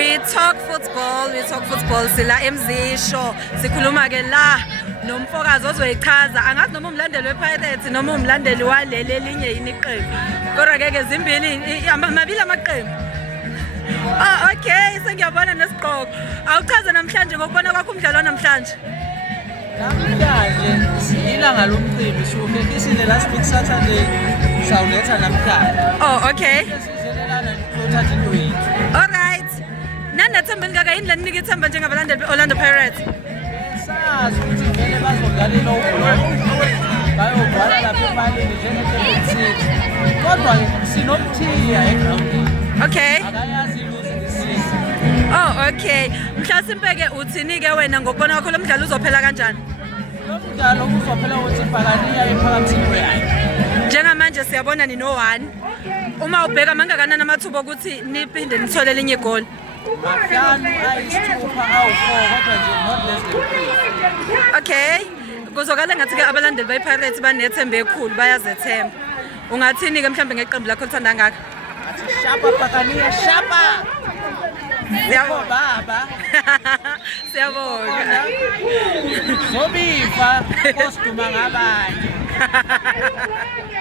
We talk football sila emzisho sikhuluma ke la nomfokazi ozoyichaza angazi noma umlandeli wePirates noma umlandeli waleli elinye yini iqembu kodwa ke zimbili amabili amaqembu. Okay sengiyabona nesigqoko awuchaze namhlanje ngokubona kwakho umdlalo namhlanje. Namhlanje ilanga lomcimbi suke isile last week Saturday sawuletha namhlanje. Oh okay. Sizelelana ukuthatha into yethu. All right. Nanethemba ngaka indlela ninika ithemba njengabalandeli beOrlando Pirates. Sazi ukuthi vele bazodlalela ubhola. Bayobhala lapha emalini njengethemba. Kodwa sinomthiya egroundini. Okay. Akayazi lose isizwe. Oh okay. Mhlasimpe ke uthini ke wena ngokubona kwakho lo mdlalo uzophela kanjani? Lo mdlalo uzophela ukuthi Phakaniya iphakamisipho yayo. Njengamanje siyabona ni no 1. Uma ubheka mangakanani amathuba ukuthi niphinde nithole elinye igoli. Mahlanu ayisithupha awu4 kodwa nje not less than 3. Okay. Kuzokala ngathi ke abalandeli bePirates banethemba ekhulu bayazethemba. Ungathini ke mhlambe ngeqembu lakho lithanda ngaka? Athi shapa Phakaniya shapa. Yabo baba. Siyabonga. Zobifa kosiduma ngabanye.